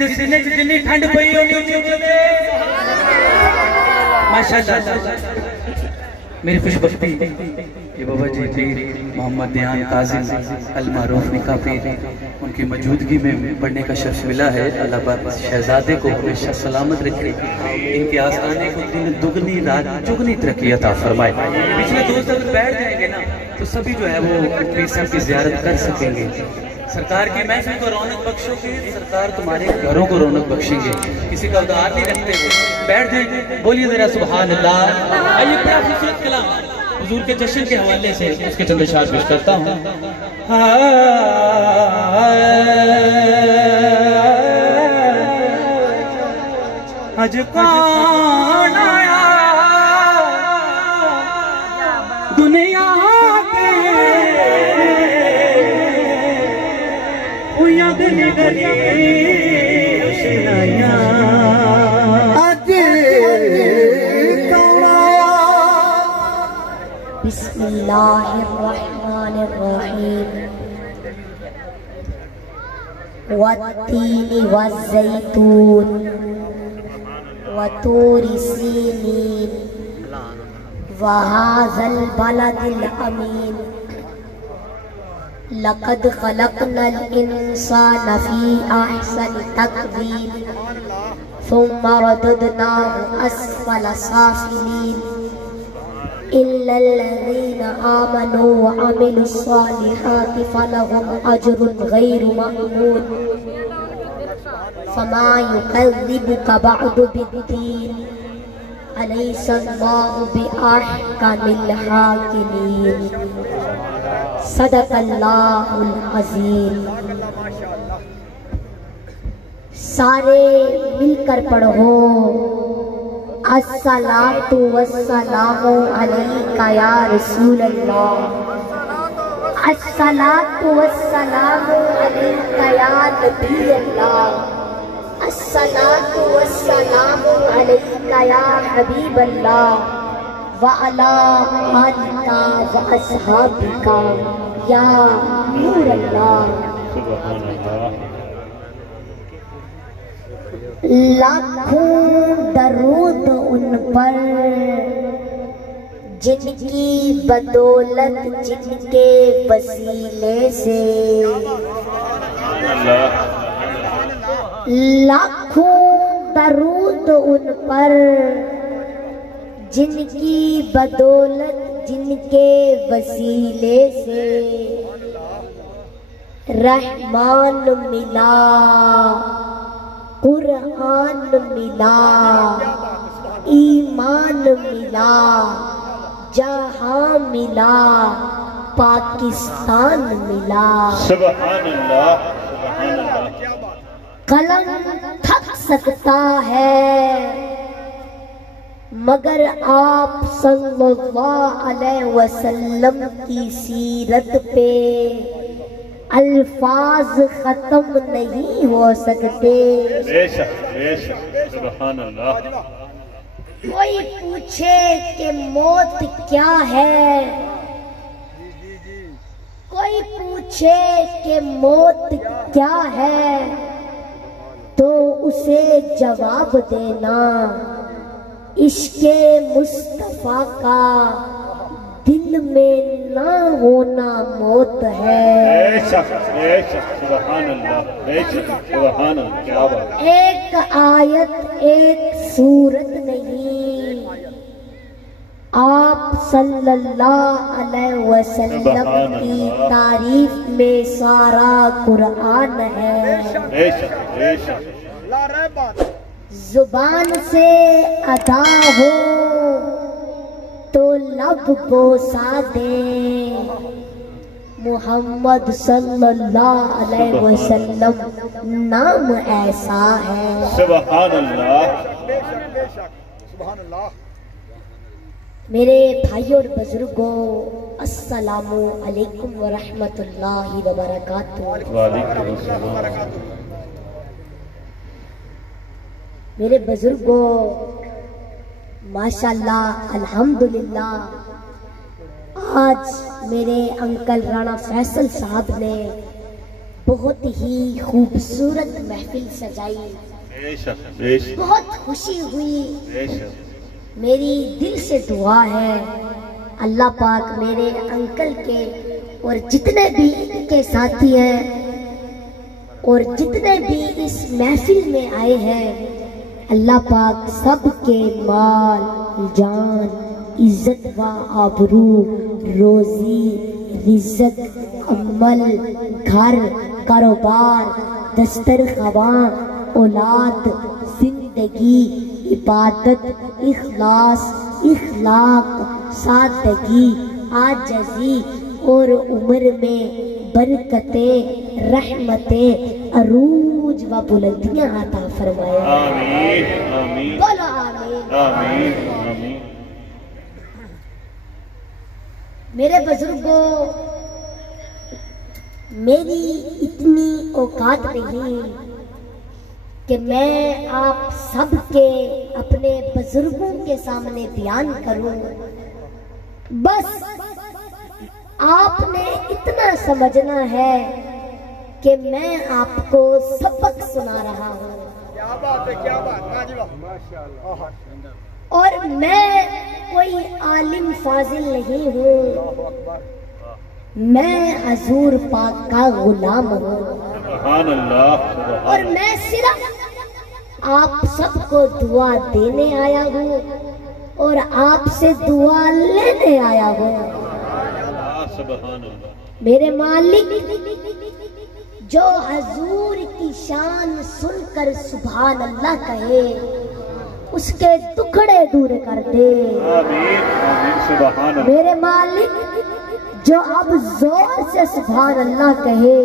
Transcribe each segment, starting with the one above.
جدے سینے جنی ٹھنڈ پئی ہونی اچھے ماشاءاللہ میری خوش بختی یہ بابا جی پیر محمد دیان قاظم المعروف نکاح پیر ان کی موجودگی میں پڑھنے کا شرف ملا ہے۔ اللہ پاک شہزادے کو ہمیشہ سلامت رکھے، ان کے آستانے کو دن دگنی رات چگنی ترقی عطا فرمائے۔ پچھلے دوست اگر بیٹھ جائیں گے نا تو سبھی جو ہے وہ پیر صاحب کی زیارت کر سکیں گے۔ سرکار کی محفل کو رونق بخشو گے، سرکار تمہارے گھروں کو رونق بخشیں گے۔ کسی کا ادھار نہیں رکھتے ہوئے بیٹھ جائیں، بولیے ذرا سبحان اللہ۔ آئیے بڑا خوبصورت کلام حضور کے جشن کے حوالے سے اس کے چند اشعار پیش کرتا ہوں۔ آج کون آیا دنیا پہ ہویا دل گلی اشنایا بسم اللہ الرحمن الرحیم والتین والزیتون وطور سینین وہذا البلد الامین لقد خلقنا الانسان فی احسن تقویم ثم رددناه اسفل سافلین إلا الذين آمنوا وعملوا الصالحات فلهم أجر غير ممنون فما يكذبك بعد بالدين أليس الله بأحكم الحاكمين صدق الله العظيم۔ سارے مل کر پڑھو الصلاۃ والسلام علیکہ یا رسول اللہ، الصلاۃ والسلام علیکہ یا نبی اللہ، الصلاۃ والسلام علیکہ یا حبیب اللہ وعلی آلکہ واصحابکہ یا نور اللہ۔ لاکھوں درود ان پر جن کی بدولت جن کے وسیلے سے، لاکھوں درود ان پر جن کی بدولت جن کے وسیلے سے رحمان ملا، قرآن ملا، ایمان ملا، جہاں ملا، پاکستان ملا۔ سبحان اللہ، سبحان اللہ۔ قلم تھک سکتا ہے مگر آپ صلی اللہ علیہ وسلم کی سیرت پہ الفاظ ختم نہیں ہو سکتے۔ بے شک، بے شک، سبحان اللہ۔ کوئی پوچھے کہ موت کیا ہے، کوئی پوچھے کہ موت کیا ہے تو اسے جواب دینا عشق مصطفیٰ کا دل میں نہ ہونا موت ہے۔ بے شک، بے شک، سبحان اللہ، بے شک، سبحان اللہ، کیا بات۔ ایک آیت ایک سورت نہیں، آپ صلی اللہ علیہ وسلم کی تعریف میں سارا قرآن ہے۔ بے شک، بے شک۔ زبان سے ادا ہو تو لب بوسا دے، محمد صلی اللہ علیہ وسلم نام ایسا ہے۔ سبحان اللہ۔ میرے بھائیوں اور بزرگوں، السلام علیکم ورحمۃ اللہ وبرکاتہ۔ وعلیکم السلام۔ میرے بزرگوں، ماشاءاللہ الحمدللہ آج میرے انکل رانا فیصل صاحب نے بہت ہی خوبصورت محفل سجائی، بے شک بے شک بہت خوشی ہوئی۔ بے شک میری دل سے دعا ہے اللہ پاک میرے انکل کے اور جتنے بھی ان کے ساتھی ہیں اور جتنے بھی اس محفل میں آئے ہیں، اللہ پاک سب کے مال جان عزت و آبرو روزی رزق عمل گھر کاروبار دسترخواں اولاد زندگی عبادت اخلاص اخلاق سادگی عاجزی اور عمر میں برکتیں رحمتیں عروج و بلندیاں عطا فرمائے۔ آمین آمین بولو آمین۔ آمین آمین۔ میرے بزرگوں، میری اتنی اوقات نہیں کہ میں آپ سب کے اپنے بزرگوں کے سامنے بیان کروں، بس آپ نے اتنا سمجھنا ہے کہ میں آپ کو سبق سنا رہا ہوں۔ کیا بات ہے، کیا بات، اور میں کوئی عالم فاضل نہیں ہوں، میں حضور پاک کا غلام ہوں، سبحان اللہ اور میں صرف آپ سب کو دعا دینے آیا ہوں اور آپ سے دعا لینے آیا ہوں۔ سبحان اللہ۔ میرے مالک جو حضور کی شان سن کر سبحان اللہ کہے، اس کے دکھڑے دور کر دے۔ آمین آمین سبحان اللہ۔ میرے مالک جو اب زور سے سبحان اللہ کہے،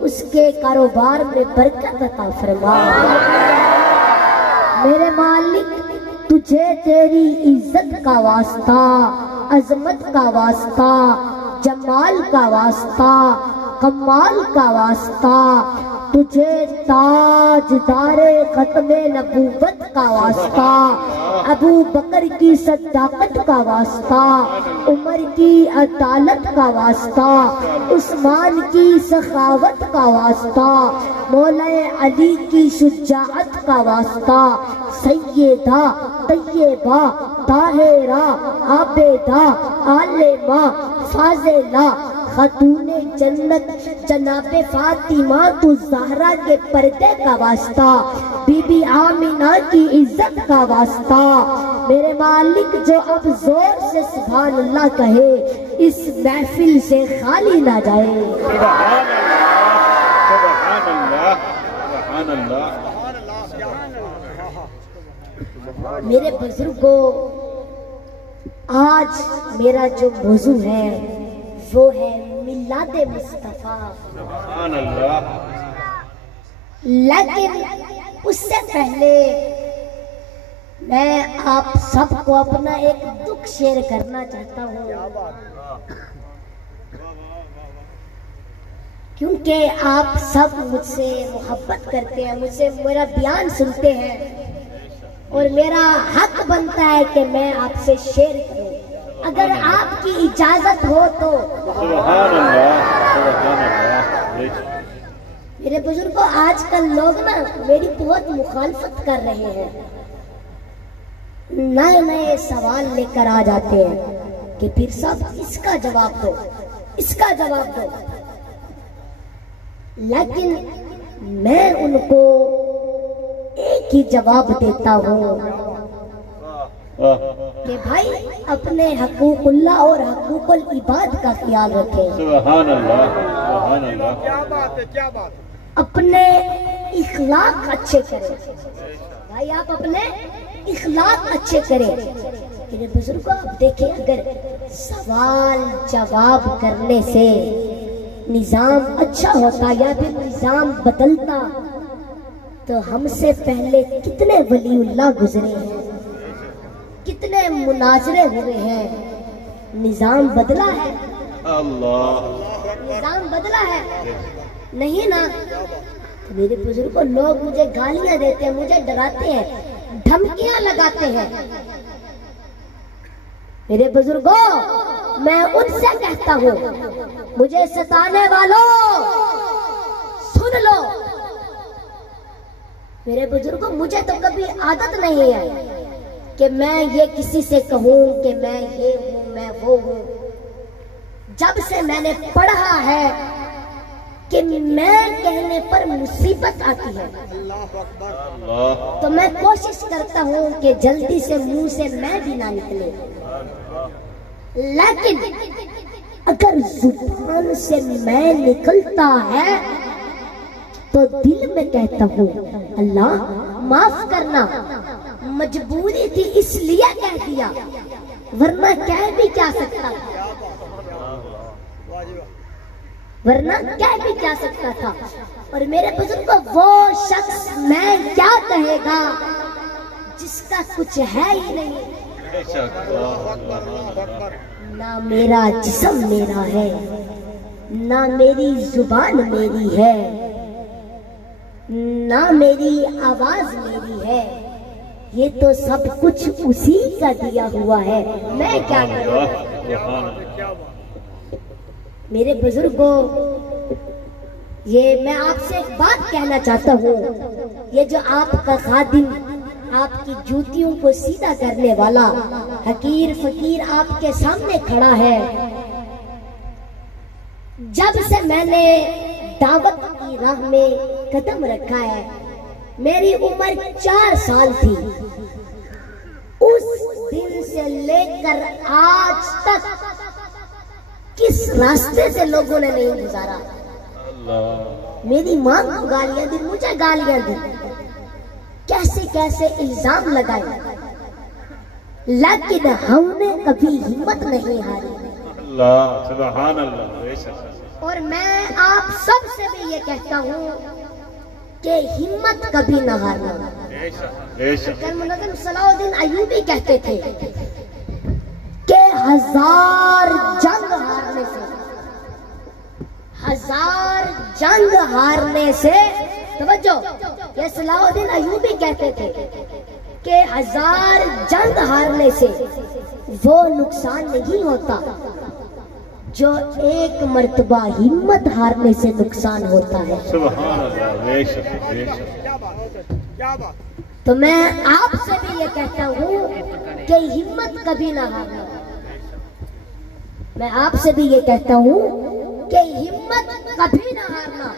اس کے کاروبار میں برکت عطا فرما۔ میرے مالک تجھے تیری عزت کا واسطہ، عظمت کا واسطہ، جمال کا واسطہ، کمال کا واسطہ، تجھے تاجدار ختم نبوت کا واسطہ، ابو بکر کی صداقت کا واسطہ، عمر کی عدالت کا واسطہ، عثمان کی سخاوت کا واسطہ، مولا علی کی شجاعت کا واسطہ، سیدہ طیبہ طاہرہ عابدہ عالمہ فاضلہ خاتون جنت جناب فاطمہ الزہرا کے پردے کا واسطہ، بی بی آمینہ کی عزت کا واسطہ۔ میرے مالک جو اب زور سے سبحان اللہ کہے، اس محفل سے خالی نہ جائے۔ سبحان اللہ سبحان اللہ۔ میرے بزرگوں، آج میرا جو موضوع ہے وہ ہے میلاد مصطفیٰ، سبحان اللہ۔ لیکن اس سے پہلے میں آپ سب کو اپنا ایک دکھ شیئر کرنا چاہتا ہوں، کیونکہ آپ سب مجھ سے محبت کرتے ہیں، مجھ سے میرا بیان سنتے ہیں اور میرا حق بنتا ہے کہ میں آپ سے شیئر کروں، اگر آپ کی اجازت ہو تو۔ سبحان اللہ سبحان اللہ۔ میرے بزرگوں، آج کل لوگ نا میری بہت مخالفت کر رہے ہیں، نئے نئے سوال لے کر آ جاتے ہیں کہ پھر صاحب اس کا جواب دو، اس کا جواب دو، لیکن میں ان کو ایک ہی جواب دیتا ہوں کہ بھائی اپنے حقوق اللہ اور حقوق العباد کا خیال رکھیں، سبحان اللہ سبحان اللہ۔ کیا بات ہے، کیا بات ہے۔ اپنے اخلاق اچھے کریں بھائی، آپ اپنے اخلاق اچھے کریں۔ میرے بزرگوں، آپ دیکھیں، اگر سوال جواب کرنے سے نظام اچھا ہوتا یا پھر نظام بدلتا تو ہم سے پہلے کتنے ولی اللہ گزرے ہیں، کتنے مناظرے ہوئے ہیں، نظام بدلا ہے؟ اللہ نظام بدلا ہے؟ نہیں نا۔ میرے بزرگوں، لوگ مجھے گالیاں دیتے ہیں، مجھے ڈراتے ہیں، دھمکیاں لگاتے ہیں۔ میرے بزرگوں، میں ان سے کہتا ہوں، مجھے ستانے والوں سن لو میرے بزرگوں، مجھے تو کبھی عادت نہیں ہے کہ میں یہ کسی سے کہوں کہ میں یہ ہوں میں وہ ہوں۔ جب سے میں نے پڑھا ہے کہ میں کہنے پر مصیبت آتی ہے تو میں کوشش کرتا ہوں کہ جلدی سے منہ سے میں بھی نہ نکلے، لیکن اگر زبان سے میں نکلتا ہے تو دل میں کہتا ہوں اللہ معاف کرنا، مجبوری تھی اس لیے کہہ دیا، ورنہ کہہ بھی کیا سکتا تھا، تھا۔ اور میرے بزرگوں، وہ شخص میں کیا کہے گا جس کا کچھ ہے ہی نہیں۔ نہ میرا جسم میرا ہے، نہ میری زبان میری ہے، نہ میری آواز میری ہے، یہ تو سب کچھ اسی کا دیا ہوا ہے، میں کیا کروں؟ میرے بزرگوں، یہ میں آپ سے ایک بات کہنا چاہتا ہوں، یہ جو آپ کا خادم، آپ کی جوتیوں کو سیدھا کرنے والا حقیر فقیر آپ کے سامنے کھڑا ہے، جب سے میں نے دعوت کی راہ میں قدم رکھا ہے، میری عمر 4 سال تھی، اس دن سے لے کر آج تک کس راستے سے لوگوں نے نہیں گزارا۔ میری ماں کو گالیاں دی، مجھے گالیاں دی، کیسے کیسے الزام لگائے، لیکن ہم نے کبھی ہمت نہیں ہاری۔ اللہ سبحان اللہ۔ اور میں آپ سب سے بھی یہ کہتا ہوں کہ ہمت کبھی نہ ہارنا۔ منظم صلاح الدین ایوبی کہتے تھے کہ 1000 جنگ ہارنے سے توجہ، یہ صلاح الدین ایوبی کہتے تھے کہ 1000 جنگ ہارنے سے وہ نقصان نہیں ہوتا جو ایک مرتبہ ہمت ہارنے سے نقصان ہوتا ہے۔ سبحان اللہ، بے شک بے شک۔ کیا بات؟ تو میں آپ سے بھی یہ کہتا ہوں کہ ہمت کبھی نہ ہارنا، میں آپ سے بھی یہ کہتا ہوں کہ ہمت کبھی نہ ہارنا۔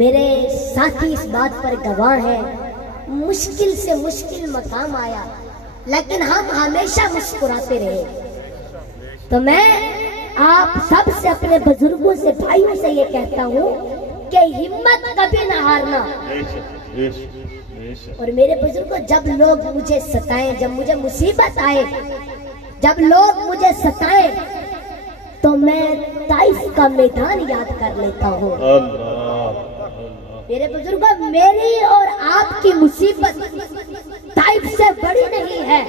میرے ساتھی اس بات پر گواہ ہیں، مشکل سے مشکل مقام آیا لیکن ہم ہمیشہ مسکراتے رہے۔ تو میں آپ سب سے، اپنے بزرگوں سے، بھائیوں سے یہ کہتا ہوں کہ ہمت کبھی نہ ہارنا۔ اور میرے بزرگوں، جب لوگ مجھے ستائیں، جب مجھے مصیبت آئے، جب لوگ مجھے ستائیں تو میں طائف کا میدان یاد کر لیتا ہوں۔ میرے بزرگوں، میری اور آپ کی مصیبت طائف سے بڑی نہیں ہے۔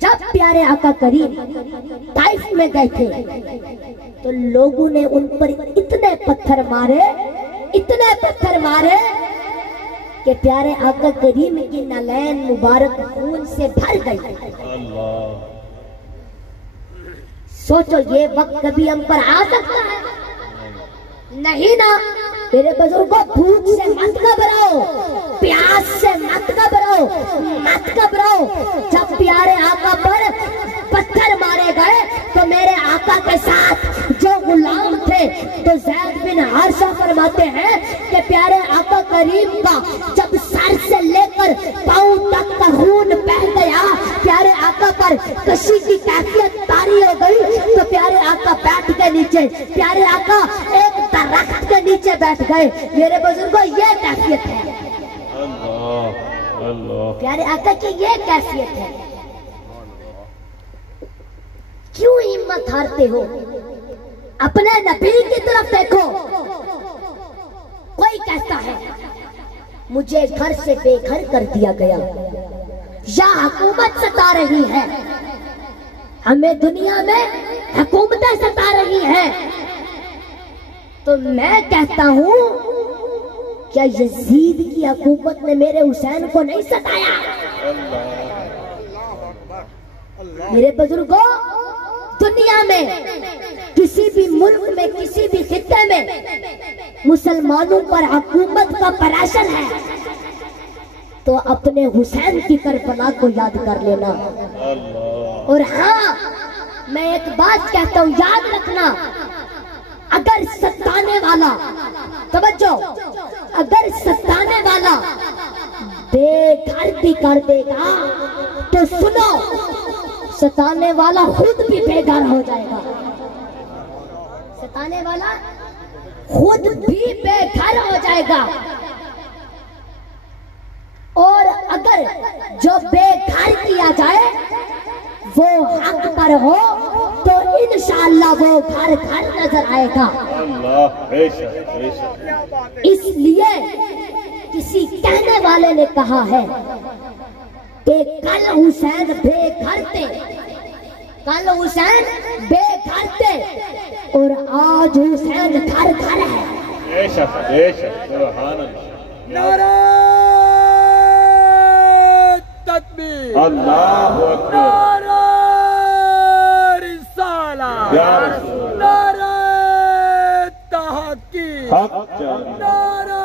جب پیارے آقا کریم طائف میں گئے تھے تو لوگوں نے ان پر اتنے پتھر مارے کہ پیارے آقا کریم کی نالین مبارک خون سے بھر گئی۔ سوچو، یہ وقت کبھی ہم پر آ سکتا ہے؟ نہیں نا۔ میرے بزرگوں، بھوک سے مت گھبراؤ، پیاس سے مت گھبراؤ۔ جب پیارے آقا پر پتھر مارے گئے تو میرے آقا کے ساتھ جو غلام تھے تو زید بن حارثہ فرماتے ہیں کہ پیارے آقا کریم کا جب سر سے لے کر پاؤں تک کا خون بہہ گیا، پیارے آقا پر کشی کی کیفیت طاری ہو گئی تو پیارے آقا بیٹھ کے نیچے، پیارے آقا ایک درخت کے نیچے بیٹھ گئے۔ میرے بزرگوں، یہ کیفیت ہے، پیارے آقا کی یہ کیفیت ہے۔ کیوں ہمت ہارتے ہو؟ اپنے نبی کی طرف دیکھو۔ کوئی کہتا ہے مجھے گھر سے بے گھر کر دیا گیا، یا حکومت ستا رہی ہے، ہمیں دنیا میں حکومتیں ستا رہی ہیں، تو میں کہتا ہوں کیا یزید کی حکومت نے میرے حسین کو نہیں ستایا؟ میرے بزرگوں، دنیا میں کسی بھی ملک میں کسی بھی خطے میں مسلمانوں پر حکومت کا پریشر ہے تو اپنے حسین کی کربلا کو یاد کر لینا. اور ہاں میں ایک بات کہتا ہوں، یاد رکھنا، اگر ستانے والا، توجہ، اگر ستانے والا بے گھر بھی کر دے گا تو سنو، ستانے والا خود بھی بے گھر ہو جائے گا. ستانے والا خود بھی بے گھر ہو جائے گا. اور اگر جو بے گھر کیا جائے وہ حق پر ہو تو انشاءاللہ وہ گھر گھر نظر آئے گا. اللہ بے شک بے شک. اس لیے کسی کہنے والے نے کہا ہے کہ کل حسین بے گھر تھے، کل حسین بے گھر تھے اور آج حسین گھر گھر ہے. بے شک بے شک. سبحان اللہ. نعرہ تکبیر، اللہ اکبر. نعرہ رسالہ، یا رسول اللہ. نعرہ تحقیق، حق جاری. نعرہ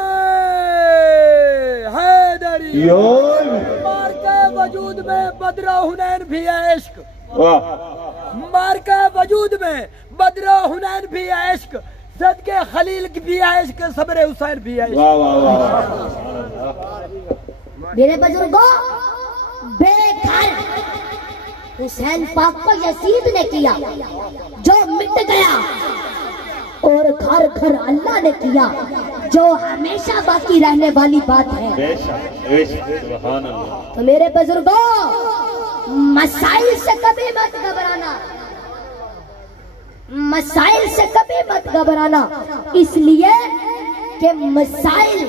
حیدری. یوم مارکہ وجود میں بدرہ حنین بھی ہے عشق، واہ مارکہ وجود میں بدرہ حنین بھی ہے عشق، صدقے خلیل بھی ہے عشق، صبر حسین بھی ہے عشق. واہ واہ واہ. میرے بزرگوں، بے گھر حسین پاک کو یزید نے کیا جو مٹ گیا، اور گھر گھر اللہ نے کیا جو ہمیشہ باقی رہنے والی بات ہے. بے شک بے شک. سبحان اللہ. تو میرے بزرگوں، مسائل سے کبھی مت گھبرانا، مسائل سے کبھی مت گھبرانا، اس لیے کہ مسائل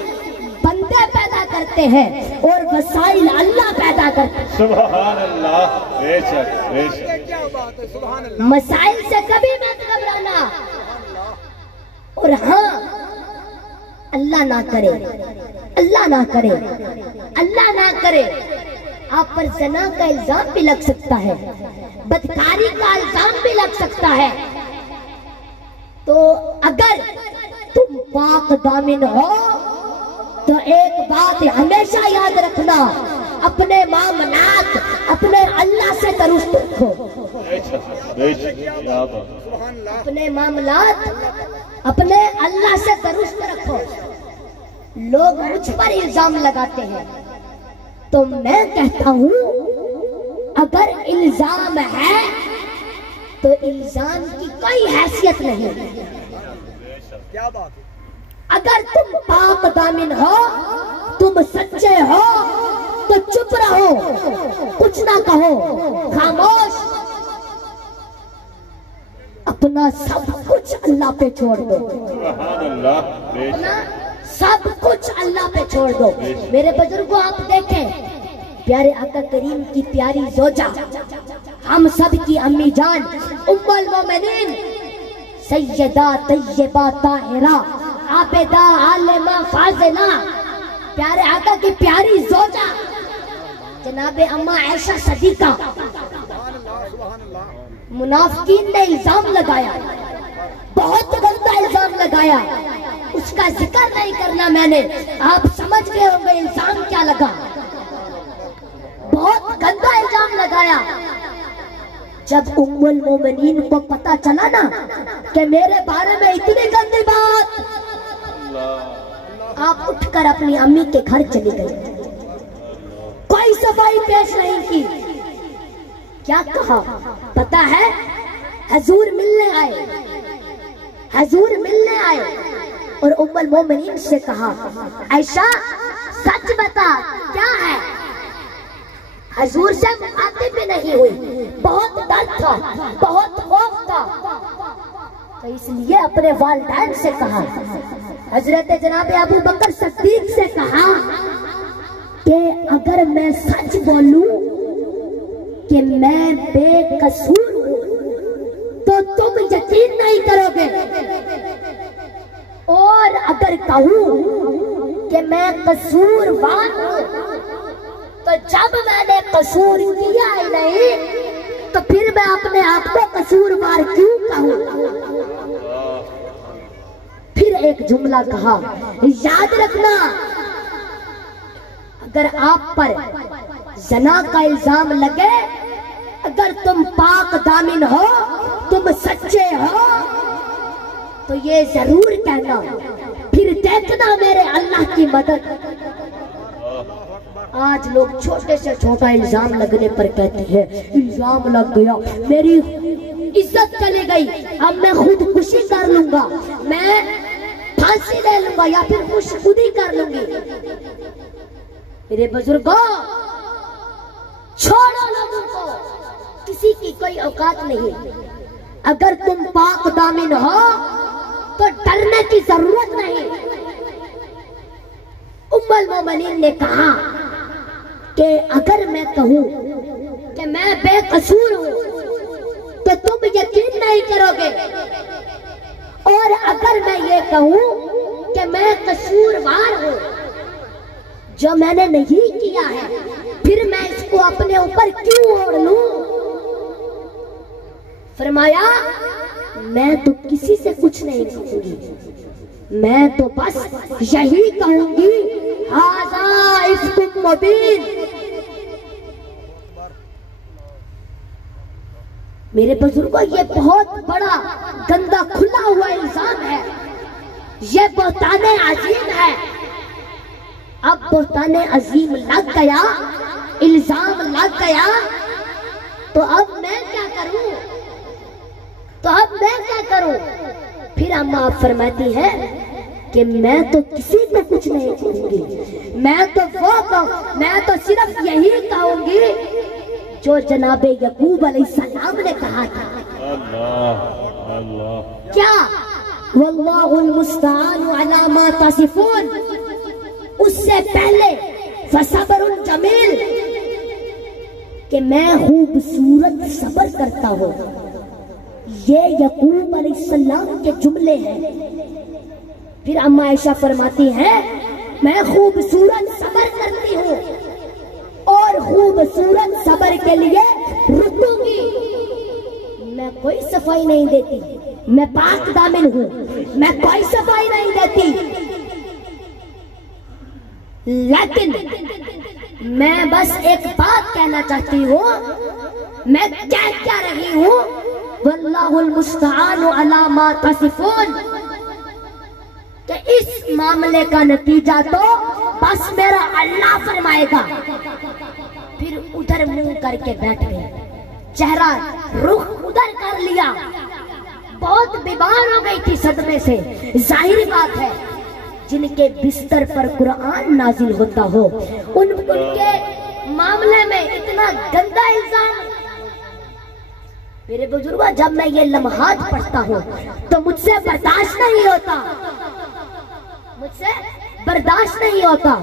بندے پیدا کرتے ہیں اور وسائل اللہ پیدا کرتے ہیں. سبحان اللہ. بے شک بے شک. کیا بات ہے، سبحان اللہ. مسائل سے کبھی مت گھبرانا. اور ہاں، اللہ نہ کرے، اللہ نہ کرے، اللہ نہ کرے، آپ پر زنا کا الزام بھی لگ سکتا ہے، بدکاری کا الزام بھی لگ سکتا ہے. تو اگر تم پاک دامن ہو تو ایک بات ہمیشہ یاد رکھنا، اپنے معاملات اپنے اللہ سے درست رکھو. بے شک بے شک. کیا بات. سبحان اللہ. اپنے معاملات اپنے اللہ سے درست رکھو. لوگ مجھ پر الزام لگاتے ہیں تو میں کہتا ہوں اگر الزام ہے تو الزام کی کوئی حیثیت نہیں. کیا بات ہے. اگر تم پاک دامن ہو، تم سچے ہو تو چپ رہو، کچھ نہ کہو، خاموش. اپنا سب کچھ اللہ پہ چھوڑ دو، سبحان اللہ. بے شک. اپنا سب کچھ اللہ پہ چھوڑ دو. میرے بزرگوں، آپ دیکھیں پیارے آقا کریم کی پیاری زوجہ، ہم سب کی امی جان ام المومنین سیدہ طیبہ طاہرہ عابدہ عالمہ فاضلہ، پیارے آقا کی پیاری زوجہ جناب اما عائشہ صدیقہ. سبحان اللہ. سبحان اللہ. منافقین نے الزام لگایا، بہت گندا الزام لگایا، اس کا ذکر نہیں کرنا میں نے، آپ سمجھ گئے ہوں گے الزام کیا لگا. بہت گندا الزام لگایا. جب ام المومنین کو پتا چلا نا کہ میرے بارے میں اتنی گندی بات، آپ اٹھ کر اپنی امی کے گھر چلی گئی، کوئی صفائی پیش نہیں کی. کیا کہا پتا ہے؟ حضور ملنے آئے، حضور ملنے آئے اور ام المومنین سے کہا عائشہ سچ بتا کیا ہے. حضور سے مخاطب بھی نہیں ہوئی، بہت ڈر تھا، بہت خوف تھا، تو اس لیے اپنے والدین سے کہا. حضرت جناب ابو بکر صدیق سے کہا کہ اگر میں سچ بولوں کہ میں بے قصور ہوں تو تم یقین نہیں کرو گے، اور اگر کہوں کہ میں قصوروار ہوں تو جب میں نے قصور کیا ہی نہیں تو پھر میں اپنے آپ کو قصوروار کیوں کہوں؟ پھر ایک جملہ کہا، یاد رکھنا اگر آپ پر زنا کا الزام لگے، اگر تم پاک دامن ہو، تم سچے ہو، تو یہ ضرور کہنا، پھر دیکھنا میرے اللہ کی مدد۔ آج لوگ چھوٹے سے چھوٹا الزام لگنے پر کہتے ہیں الزام لگ گیا، میری عزت چلی گئی، اب میں خودکشی کر لوں گا، میں پھانسی لے لوں گا، یا پھر خودی کر لوں گی۔ میرے بزرگوں، چھوڑو لوگوں کو، کسی کی کوئی اوقات نہیں۔ اگر تم پاک دامن ہو تو ڈرنے کی ضرورت نہیں۔ ام المومنین نے کہا کہ اگر میں کہوں کہ میں بے قصور ہوں تو تم یقین نہیں کرو گے، اور اگر میں یہ کہوں کہ میں قصوروار ہوں، جو میں نے نہیں کیا ہے، پھر میں اس کو اپنے اوپر کیوں اوڑھ لوں؟ فرمایا میں تو کسی سے کچھ نہیں کہوں گی، میں تو بس یہی کہوں گی ھذا افک مبین۔ میرے بزرگوں، یہ بہت بڑا گندا کھلا ہوا الزام ہے، یہ بہتان عظیم ہے۔ اب بہتان عظیم لگ گیا، الزام لگ گیا، تو اب میں کیا کروں؟ پھر اما آپ فرماتی ہے کہ میں تو کسی کو کچھ نہیں کہوں گی، میں تو صرف یہی کہوں گی جو جناب یعقوب علیہ السلام نے کہا تھا۔ کیا؟ واللہ المستعان علی ما تصفون۔ اس سے پہلے فصبر جمیل، کہ میں خوبصورت صبر کرتا ہوں، یہ یعقوب علیہ السلام کے جملے ہیں۔ پھر اما عائشہ فرماتی ہیں میں خوبصورت صبر کرتی ہوں اور خوبصورت صبر کے لیے رکوں گی، میں کوئی صفائی نہیں دیتی، میں پاک دامن ہوں، میں کوئی صفائی نہیں دیتی، لیکن میں بس ایک بات کہنا چاہتی ہوں، میں کیا رہی ہوں، واللہ المستعان علی ما تصفون، کہ اس معاملے کا نتیجہ تو بس میرا اللہ فرمائے گا۔ پھر ادھر منہ کر کے بیٹھ گئے، چہرہ رخ ادھر کر لیا، بہت بیمار ہو گئی تھی صدمے سے۔ ظاہر بات ہے جن کے بستر پر قرآن نازل ہوتا ہو، ان کے معاملے میں اتنا گندا الزام۔ میرے بزرگوں، جب میں یہ لمحات پڑھتا ہوں تو مجھ سے برداشت نہیں ہوتا،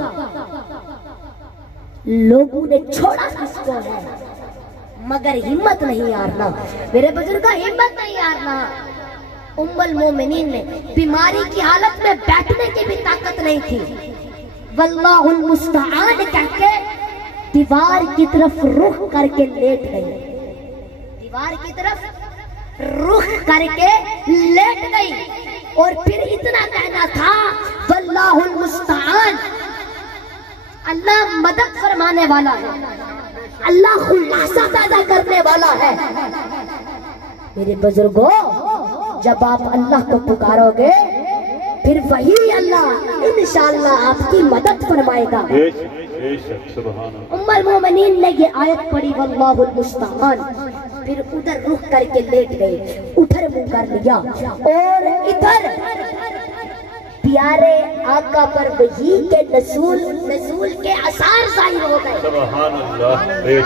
لوگوں نے چھوڑا اس کو ہے، مگر ہمت نہیں ہارنا۔ میرے بزرگوں، ہمت نہیں ہارنا۔ ام المومنین نے بیماری کی حالت میں بیٹھنے کی بھی طاقت نہیں تھی، واللہ المستعان کہہ کے دیوار کی طرف رخ کر کے لیٹ گئی، اور پھر اتنا کہنا تھا واللہ المستعان، اللہ مدد فرمانے والا ہے، اللہ خلاصہ پیدا کرنے والا ہے۔ میرے بزرگوں، جب آپ اللہ کو پکارو گے پھر وہی اللہ انشاءاللہ آپ کی مدد فرمائے گا۔ ام المومنین نے یہ آیت پڑھی واللہ المستعان، پھر ادھر رخ کر کے لیٹ گئے، ادھر منہ کر لیا، اور ادھر پیارے آقا پر وحی کے نزول کے اثار ظاہر ہو گئے۔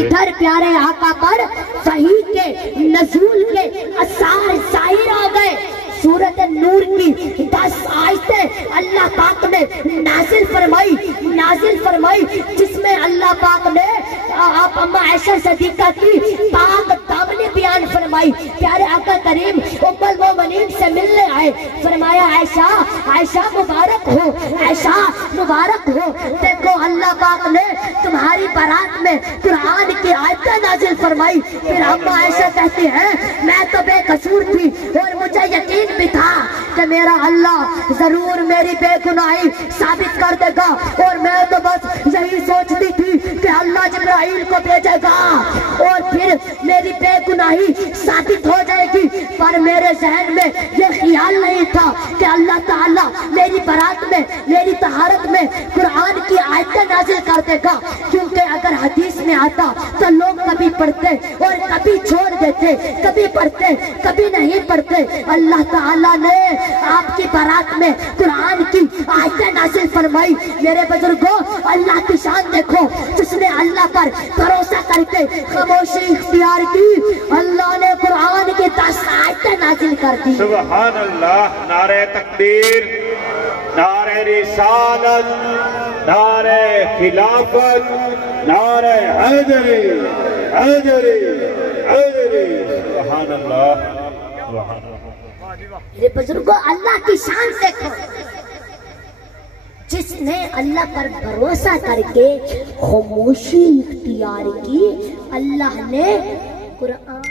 ادھر پیارے آقا پر وحی کے نزول کے اثار ظاہر ہو گئے۔ سورۃ نور کی 10 آیتیں اللہ پاک نے نازل فرمائی، جس میں اللہ پاک نے آپ اما عائشہ صدیقہ کی پاک دامنی بیان بیان فرمائی. پیارے آقا کریم ام المومنین سے ملنے آئے. فرمایا عائشہ عائشہ مبارک ہو عائشہ مبارک ہو. دیکھو اللہ پاک نے تمہاری بارات میں قرآن کی آیتیں نازل فرمائی. پھر اما عائشہ کہتی ہیں میں تو بے قصور تھی اور مجھے یقین بھی تھا کہ میرا اللہ ضرور میری بے گناہی ثابت کر دے گا اور میں تو بس یہی سوچتی تھی کہ اللہ جبرائیل کو بھیجے گا اور پھر میری بے گناہی ثابت ہو جائے گی. پر میرے ذہن میں یہ خیال نہیں تھا کہ اللہ تعالیٰ میری برات میں میری طہارت میں قرآن کی آیتیں نازل کر دے گا. کیونکہ اگر حدیث میں آتا تو لوگ کبھی پڑھتے اور کبھی چھوڑ دیتے, کبھی پڑھتے کبھی نہیں پڑھتے. اللہ تعالیٰ نے آپ کی برات میں قرآن کی آیتیں نازل فرمائی. میرے بزرگوں اللہ کی شان دیکھو. جس نے اللہ پر بھروسہ کر کے خاموشی اختیار کی اللہ نے قرآن کی 10 آیتیں نازل کر دی. سبحان اللہ. نعرہ تکبیر, نعرہ رسالت, نعرہ خلافت, نعرہ حیدری حیدری حیدری. سبحان اللہ سبحان اللہ. میرے بزرگوں اللہ کی شان دیکھو. جس نے اللہ پر بھروسہ کر کے خاموشی اختیار کی اللہ نے قرآن